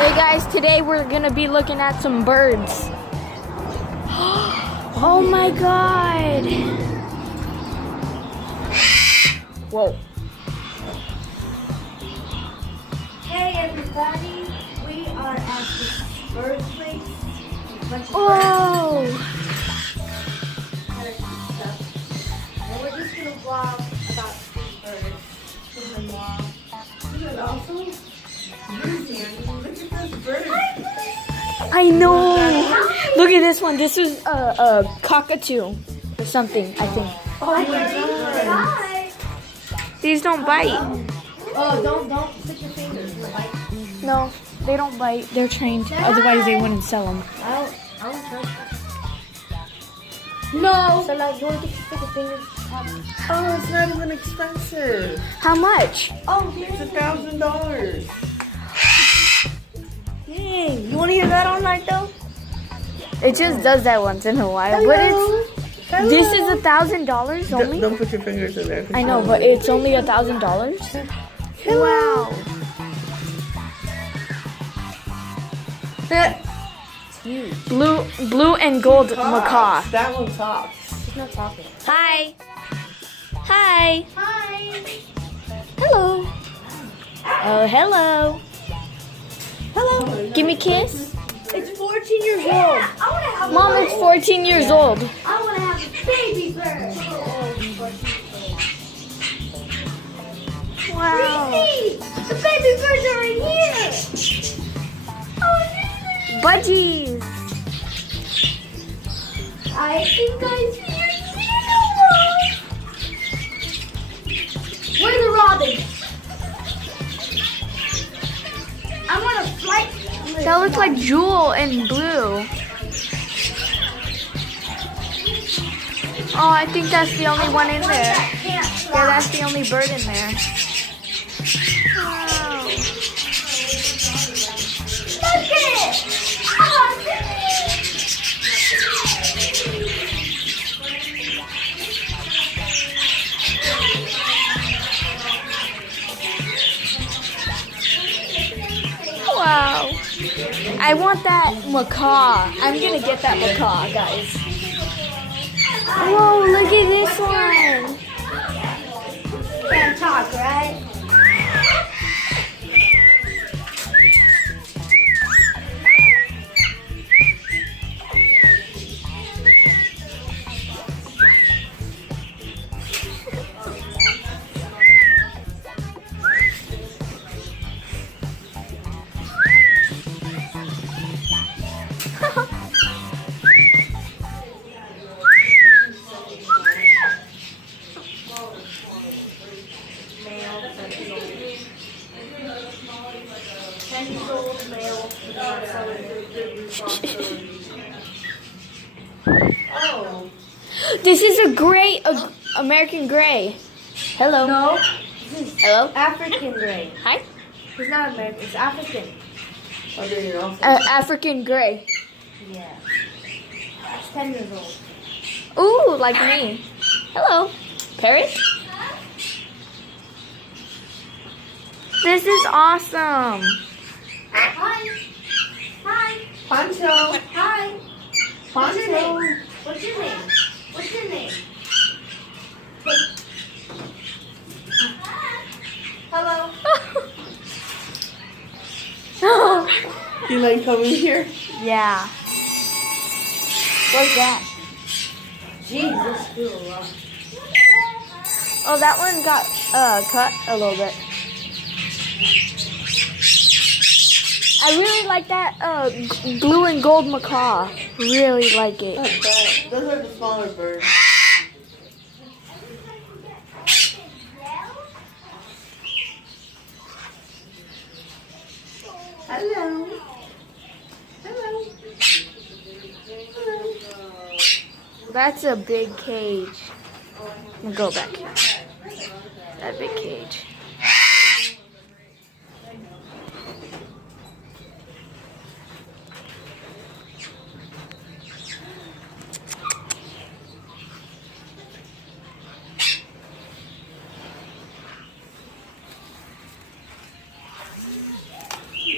Hey guys, today we're gonna be looking at some birds. Oh my god! Whoa. Hey everybody, we are at this bird place. Oh! And we're just gonna vlog about these birds with my mom. Isn't it awesome? Look at this bird. I know! Look at this one. This is a cockatoo or something, I think. Oh my god. These don't bite. Oh, don't stick your fingers. It'll bite. No, they don't bite. They're trained. Otherwise, they wouldn't sell them. I don't trust that. No! So like, you want to stick your fingers? Oh, it's not even expensive. How much? Oh, It's $1,000. dang. You want to hear that all night though? It just does that once in a while. But it's this is $1,000 only. Don't put your fingers in there. I know, but it's only $1,000. Wow. Blue and gold macaw. That one talks. She's not talking. Hi. Hi. Hi. Hello. Oh, hello. Hello. Give me a kiss. It's 14 years old. I want to have Mom, it's 14 years old. I want to have a baby bird. Wow. The baby birds are in here. Budgies. I think I see a little one. Where are the robins? I want a flight. That looks like Jewel and Blue. Oh, I think that's the only one in there. Yeah, that's the only bird in there. Wow. Look at it. Oh, Wow. I want that macaw. I'm gonna get that macaw, guys. Whoa, look at this one. can't talk, right? Oh. This is a gray, American gray. Hello. No, Hello. African gray. Hi. It's not American, it's African. Oh, there you go. African gray. Yeah. That's 10 years old. Ooh, like me. Hello. Parrot. This is awesome. Hi. Hi. Pancho. Hi. What's your Pancho. name? What's your name? What's your name? Hello. You like coming here? Yeah. What's that? Jesus, feel rough. Oh, that one got cut a little bit. I really like that blue and gold macaw. Really like it. Not bad. Those are the smaller birds. Hello. Hello. That's a big cage. I'm gonna go back here. That big cage.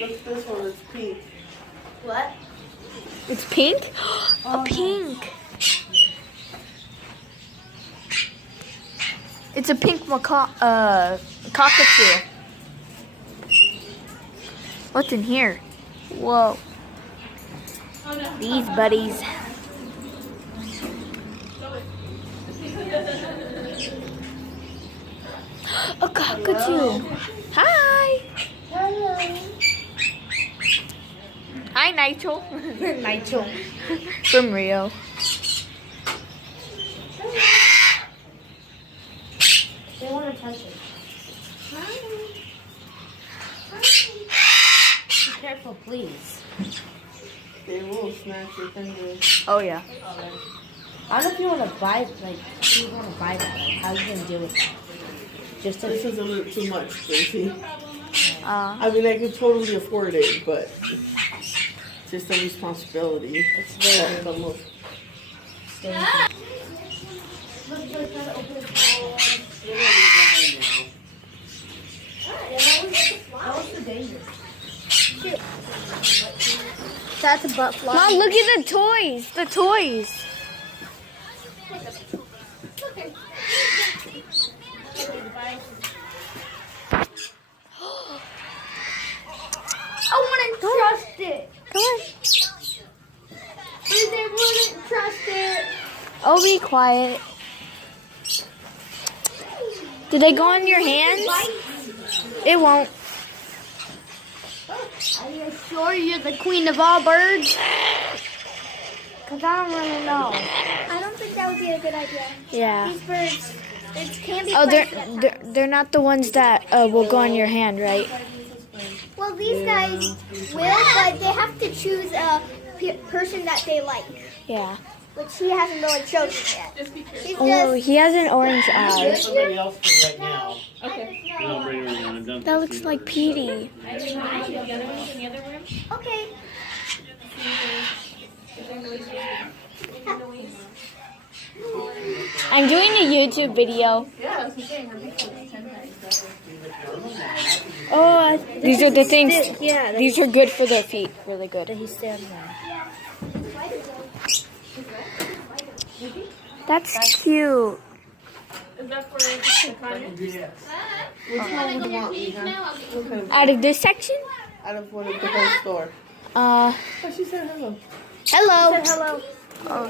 Look this this one is pink. What? It's pink? A pink. It's a pink cockatoo. What's in here? Whoa. These buddies. A cockatoo. Hi. Hello. Hi, Nigel. Nigel. From Rio. They want to touch it. Be careful, please. They will snatch your fingers. Oh, yeah. I don't know if you want to buy, like, if you want to buy that. Like, how are you going to deal with that? Just to... This is a little too much, Gracie. Uh, I mean, I could totally afford it, but it's just a responsibility. It's very That comes with- What's the danger? That's a butt fly. Mom, look at the toys. The toys. I wouldn't trust it. Come on. They wouldn't trust it. Oh, be quiet. Did they go on your hands? It won't. Are you sure you're the queen of all birds? Because I don't really know. I don't think that would be a good idea. Yeah. These birds, it can be Oh, quite they're not the ones that will go on your hand, right? Well, these guys will, but they have to choose a person that they like, Yeah. which he hasn't really chosen yet. He's Oh, just, he has an orange eye. Somebody else for right now. That looks like Petey. okay. I'm doing a YouTube video. Oh, these are the things. Yeah, These are good for their feet. Really good. he's standing there. That's cute. Which one would you want, Ethan? What kind of- Out of this section? Out of what is the whole store? Uh, Oh, she said hello. hello. Hello. Oh,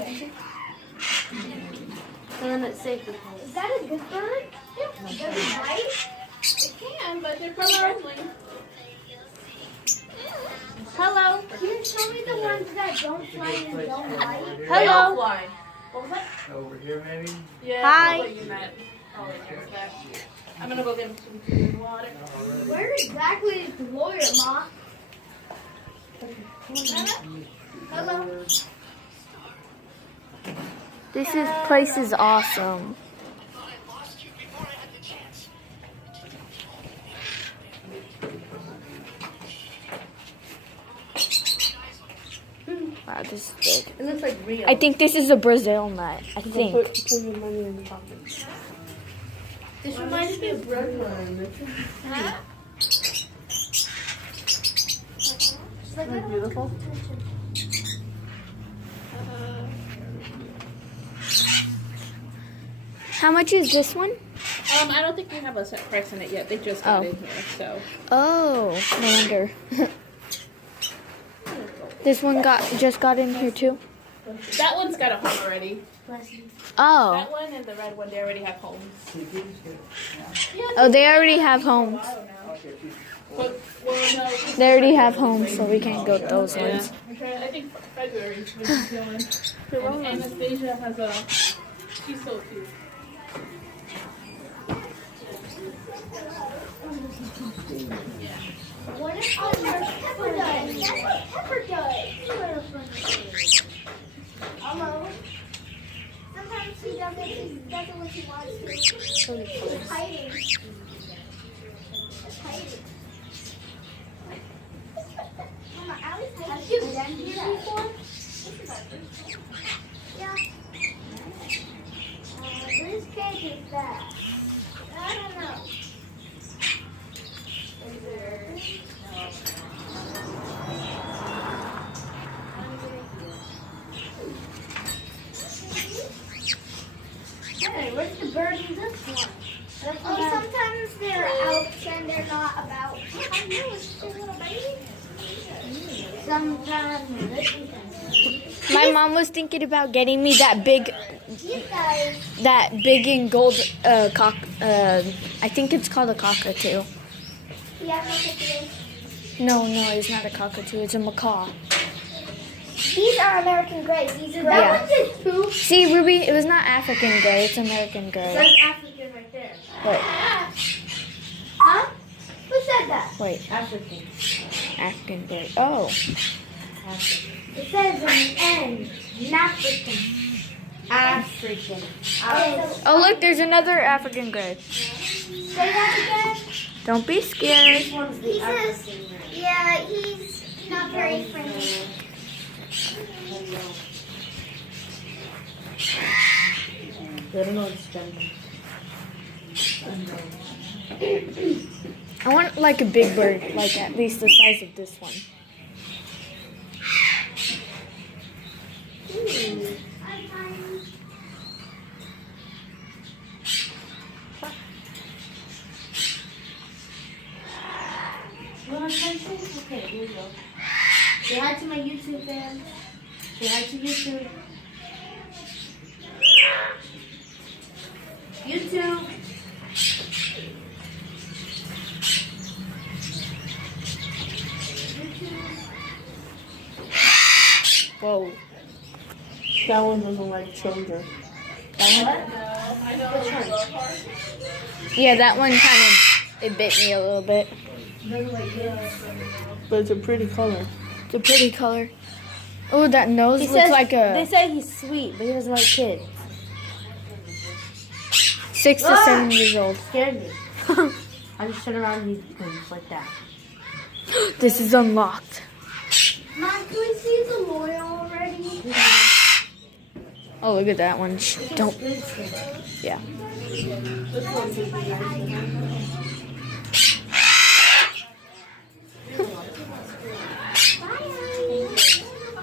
And then it's safe. Is that a good bird? Does it bite? Hello. Can you show me the ones that don't fly and don't bite? hello. Over here, maybe? Hi. I'm gonna go get some water. Where exactly is the lawyer, Ma? Hello? Place is awesome. Wow, this is big. It looks like Rio. I think this is a Brazil nut. I think. Put your money in the pocket. This reminds me of Red one. Isn't that beautiful? How much is this one? I don't think we have a set price on it yet. They just got Oh. in here, so. Oh, no wonder. This one just got in here too. That one's got a home already. Oh, That one and the red one, they already have homes. oh, they already have homes. But, well, no. They already have homes, so we can't go to those Yeah. ones. I think February is when she's going. And Anastasia has a. She's so cute. What if Pepper does? That's what Pepper does. Hello? Sometimes he doesn't what he wants to. He's hiding. He's hiding. Mama, have you been here before? Yeah. Whose cage is that? I don't know. Is there... Oh, sometimes they're out and they're not about. Sometimes. My mom was thinking about getting me that big You guys. and gold I think it's called a cockatoo. Yeah, look at this. No, it's not a cockatoo. It's a macaw. These are American Greys. These are Yeah. that one's just poop. See, Ruby, it was not African gray. It's American gray. That's African right there. Wait, Huh? Who said that? wait. African. African gray. Oh. It says an N. African. African. Oh, look, there's another African gray. Say that again. Don't be scared. This one's He the says, African right. yeah, he's not very friendly. I don't know what's gender. I want like a big bird, like at least the size of this one. You want to try this? Okay, here we go. Say hi to my YouTube fans. Say hi to YouTube. YouTube. Whoa. That one doesn't like children. Yeah, that one kind of, it bit me a little bit. But it's a pretty color. It's a pretty color. Oh, that nose looks like They a say he's sweet, but he doesn't like kids. 6 to 7 years old. Scared me. I just turn around and he's things like that. This is unlocked. Mom, can we see the lawyer already? Oh, look at that one. Shh, don't. Yeah.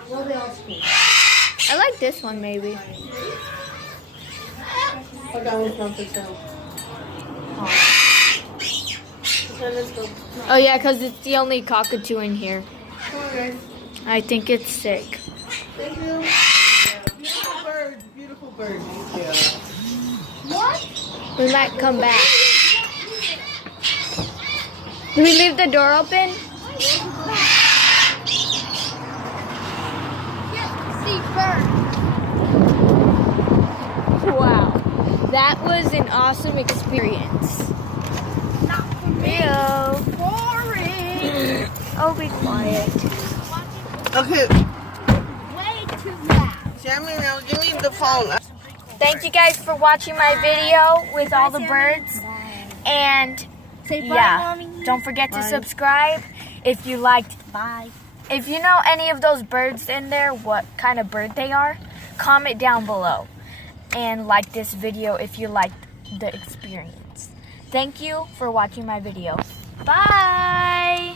Well, they all speak. I like this one maybe. But that one's not for sale. Okay, let's go. Oh yeah, because it's the only cockatoo in here. Come on, guys. I think it's sick. Thank you. Beautiful birds. Beautiful birds. Yeah. What? We might come back. Do we leave the door open? See bird. Wow. That was an awesome experience. Not for me. Leo. Boring. Oh, be quiet. Okay, Way too loud. Sammy, now give me the phone. Thank you guys for watching my video with all the birds. And Say bye, yeah, Mommy. don't forget to Bye. subscribe if you liked. Bye. If you know any of those birds in there, what kind of bird they are, comment down below. And like this video if you liked the experience. Thank you for watching my video. Bye!